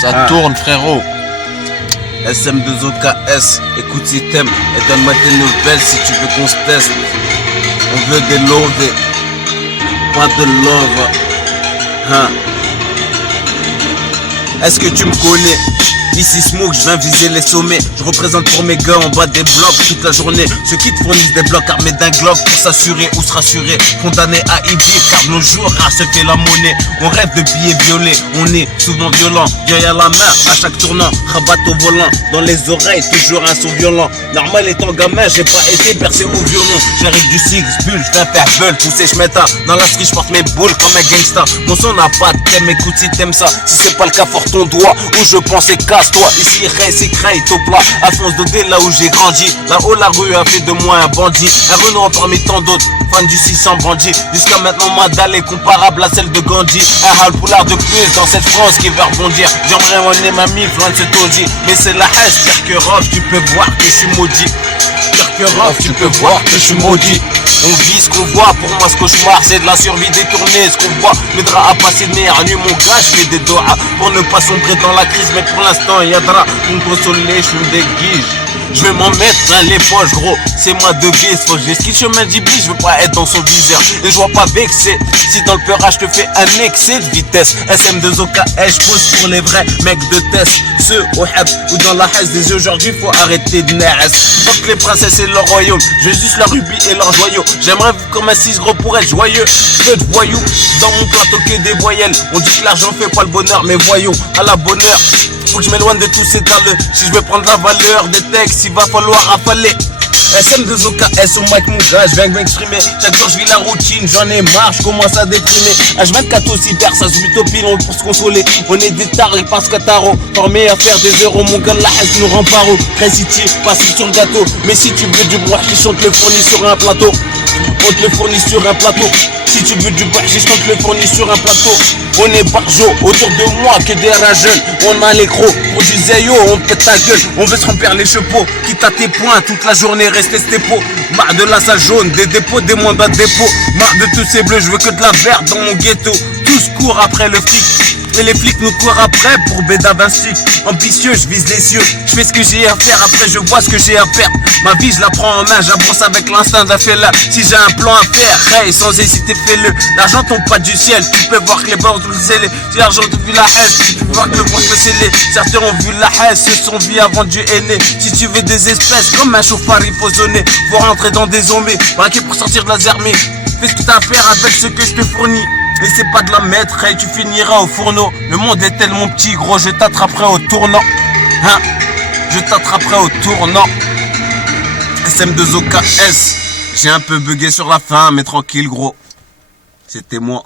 Ça tourne, frérot. SM2OKS, écoute si t'aimes et donne-moi tes nouvelles si tu veux qu'on se teste. On veut des love, pas de love. Hein. Est-ce que tu me connais? Ici Smoke, je viens viser les sommets. Je représente pour mes gars en bas des blocs toute la journée. Ceux qui te fournissent des blocs armés d'un Glock pour s'assurer ou se rassurer. Condamnés à y vivre car nos jours rare se fait la monnaie. On rêve de billets violets, on est souvent violent. Derrière la main, à chaque tournant, rabat au volant. Dans les oreilles, toujours un son violent. Normal étant gamin, j'ai pas été bercé au violon. J'arrive du Six Bull, je viens faire bulle, pousser j'm'éteins. Dans la street, je porte mes boules comme un gangsta. Mon son n'a pas de thème, écoute si t'aimes ça. Si c'est pas le cas, fort ton doigt. Où je pense et casse-toi. Ici, reste et craille au plat. Alphonse Dodé, là où j'ai grandi. Là-haut, la rue a fait de moi un bandit. Un Renoir parmi tant d'autres. Fan du 600 bandit. Jusqu'à maintenant, ma dalle est comparable à celle de Gandhi. Un halpoulard de plus dans cette France qui va rebondir. J'aimerais monnaie ma mille, loin de ce taudis. Mais c'est la haine, pire que Rof, tu peux voir que je suis maudit. Pire que Rof, tu peux voir que je suis maudit. On vit ce qu'on voit, pour moi ce cauchemar c'est de la survie détournée. Ce qu'on voit m'aidera à passer de meilleures nuits. Mon gars, je fais des doigts pour ne pas sombrer dans la crise. Mais pour l'instant, y'a drap pour me consoler, je me déguise. Je vais m'en mettre plein les poches, gros, c'est ma devise. Faut que j'esquive chemin d'Iblis, je veux pas être dans son viseur. Et je vois pas vexer, si dans le peurage je te fais un excès de vitesse. SM2OKS, je pose pour les vrais mecs de test. Ceux au heb ou dans la haisse des aujourd'hui, faut arrêter de naisse. Donc les princesses et leur royaume, je veux juste leur rubis et leurs joyaux. J'aimerais vivre comme un 6 gros pour être joyeux. Peu de voyous, dans mon plateau que des voyelles. On dit que l'argent fait pas le bonheur, mais voyons, à la bonne heure. Faut que je m'éloigne de tous ces dalles. Si je veux prendre la valeur des textes, il va falloir affaler. SM2OKS au mic mon gars, je viens de m'exprimer. Chaque jour je vis la routine, j'en ai marre, je commence à déprimer. H24 aussi perd, ça se bute au pilon pour se consoler. On est des tards, les passe cataro, formés à faire des euros. Mon gars la haine nous rend paro. Cray City, passe sur le gâteau. Mais si tu veux du bois, on te le fournit sur un plateau. On te le fournit sur un plateau. Si tu veux du bois, on te le fournit sur un plateau. On est barjo, autour de moi que des rageux. On a les gros, pour du zéyo, on pète ta gueule. On veut se remplir les chapeaux, quitte à tes points toute la journée, rester stépo. Marre de la salle jaune, des dépôts, des mandats de dépôt. Marre de tous ces bleus, je veux que de la verte dans mon ghetto. Tous courent après le flic. Et les flics nous courent après pour béda d'un stick. Ambitieux, je vise les cieux. Je fais ce que j'ai à faire, après je vois ce que j'ai à perdre. Ma vie je la prends en main, j'avance avec l'instinct d'un félin. Si j'ai un plan à faire, hey, sans hésiter fais-le. L'argent tombe pas du ciel, tu peux voir que les bords sont scellés. Si l'argent te vu la haine, tu peux voir que le monde peut sceller. Certains ont vu la haine, se sont vus avant Dieu est né. Si tu veux des espèces comme un chauffard il faut zoner. Faut rentrer dans des zombies, braquer pour sortir de la zermie. Fais ce que t'as à faire avec ce que je te fournis. Et c'est pas de la mettre, hey, tu finiras au fourneau. Le monde est tellement petit, gros, je t'attraperai au tournant. Hein? Je t'attraperai au tournant. SM2OKS. J'ai un peu bugué sur la fin, mais tranquille, gros. C'était moi.